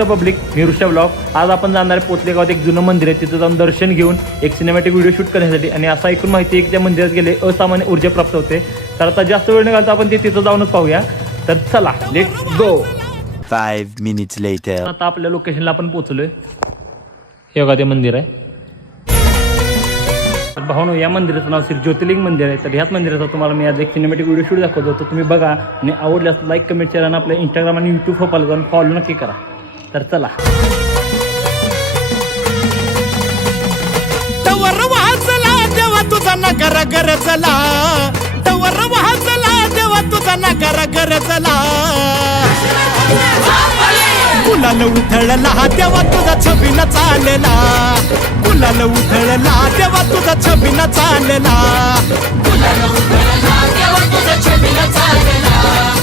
नमस्कार पब्लिक, मी ऋषभ ब्लॉग. आज आपण जाणार आहे पोतले गावात एक जुनं मंदिर आहे. तिथं जाऊन दर्शन घेऊन एक सिनेमॅटिक व्हिडिओ शूट करण्यासाठी. आणि असं ऐकून माहिती आहे की त्या मंदिरात गेले असामान्य ऊर्जा प्राप्त होते. तर आता जास्त वेळ न घालता आपण ते तिथं जाऊनच पाहूया. तर चला, लेट्स गो. 5 minutes later. आता आपल्या लोकेशनला आपण पोहोचलोय. हे बघा ते मंदिर आहे. तर भावनो, या मंदिराचं नाव श्री ज्योतिर्लिंग मंदिर आहे. तर ह्याच मंदिराचा तुम्हाला मी आज एक सिनेमॅटिक व्हिडिओ शूट दाखवतो. तर तुम्ही बघा आणि आवडल्यास लाईक, कमेंट, शेअर आणि आपल्या इंस्टाग्राम आणि यूट्यूब प्रोफाइल जाऊन फॉलो नक्की करा. तर चला. तवर वाजला देवा तुझा नगर गरजला, तवर वाजला देवा तुझा नगर गरजला. गुलाल उधळला देवा तुझा छबिना चालला, गुलाल उधळला देवा तुझा छबिना चालला, गुलाल उधळला देवा तुझा छबिना चालला.